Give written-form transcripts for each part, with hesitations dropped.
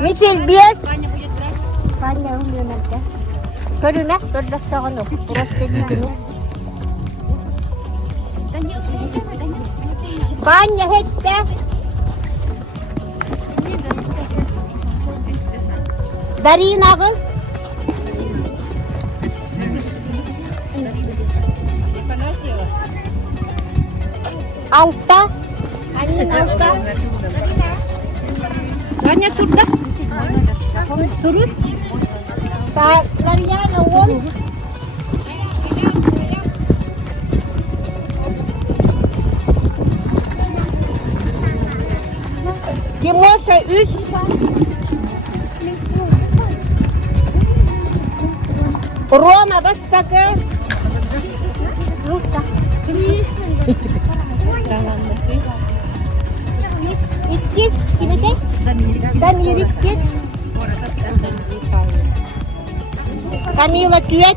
Мичель, без. Ваня, умеет. Корюна, туда сторону. Просто дикину. Ваня, это. Дарина, кыз. Altta. Annenin altta. Vanya turda. Turut. Mariana, won. Timosha, üst. Roma, bastaka. Rucha. İkiz, kimde? Damir ikiz. Camila Tüet.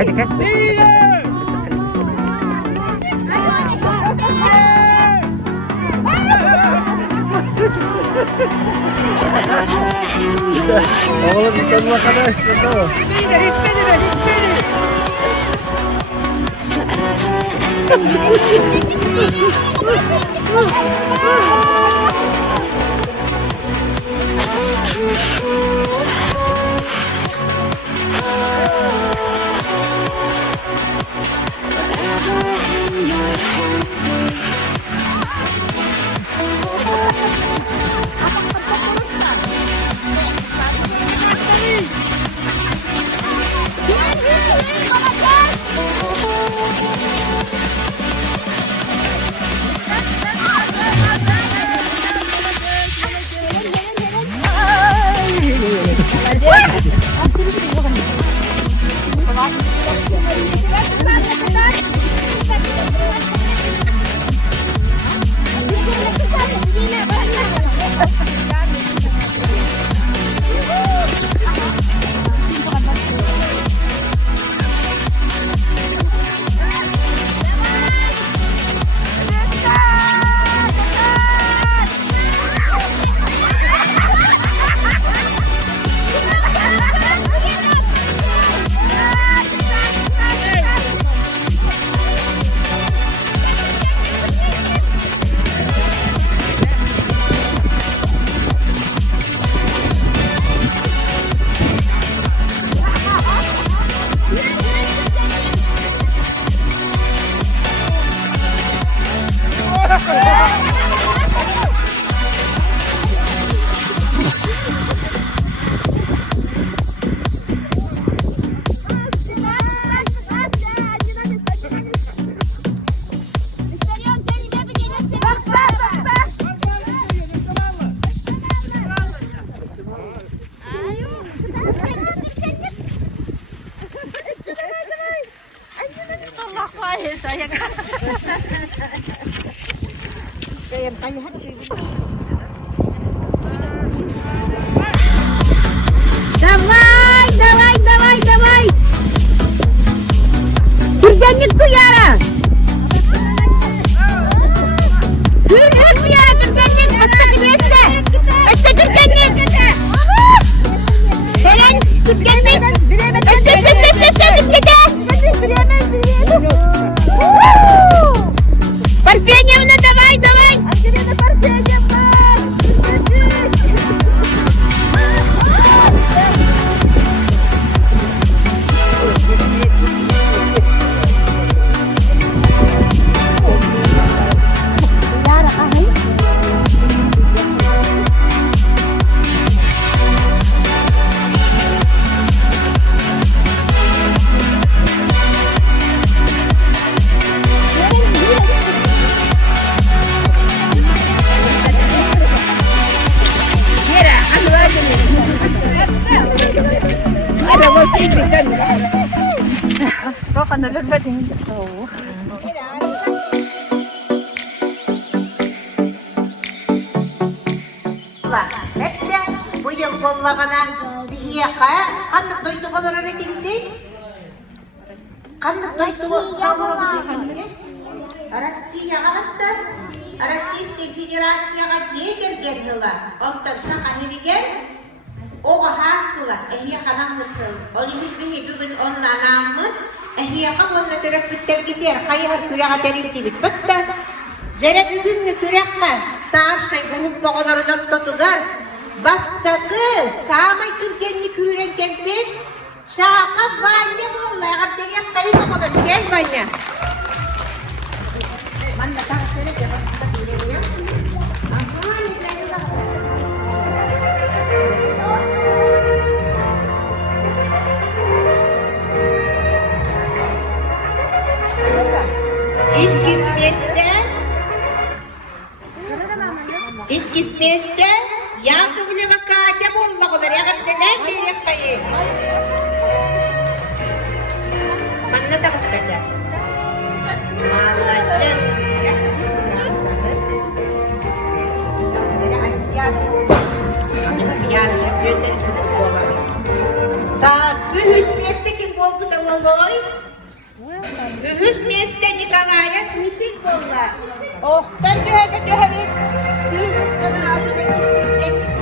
Hadi kalk. Oğlum bir kendine kadar istiyorsun değil mi? Давай! Türgenlik bu yara! Türgenlik bu yara, Türgenlik! Hasta gibi esse! Esse Türgenlik! Seren, Türgenlik! Esse Türgenlik! Парфеневна, давай! Có phần là lên bên thì Hep de bu yıl kollagana bir yaka kandık doyduğu kadar öğretimdi. Kandık doyduğu kadar öğretimdi. Россияға баттар. Российский Федерацияға жегер гела. Онтан сақахиригер оға хасыла. Эхия қанам мұтыл. Олимит бихи бүгін онна анамын. Эхия қамынна түрек біттер кетер. Хайығыр күряға тәректі бит. Бітті. Жәрі бүгінні күряққа старшай ғылып доғыларынан тұтығар. Бастағы самай түргенні күйрен кәмпет. Шақа баня болла. Ғабдеген қайын оғылын. Гел баня. Manda para hacer el que va a estar bien, ¿ya? Ajá, ni trae la İlk ismeste Yakovleva Katya buldu kadar yakıttılar gerek kayı. Bana da kıskacak. Молодец. Так, büyük ismeste kim oldu da Николай. Вместе Николая митинг болла. Охтан төһөгө төһөбит. Фигус кана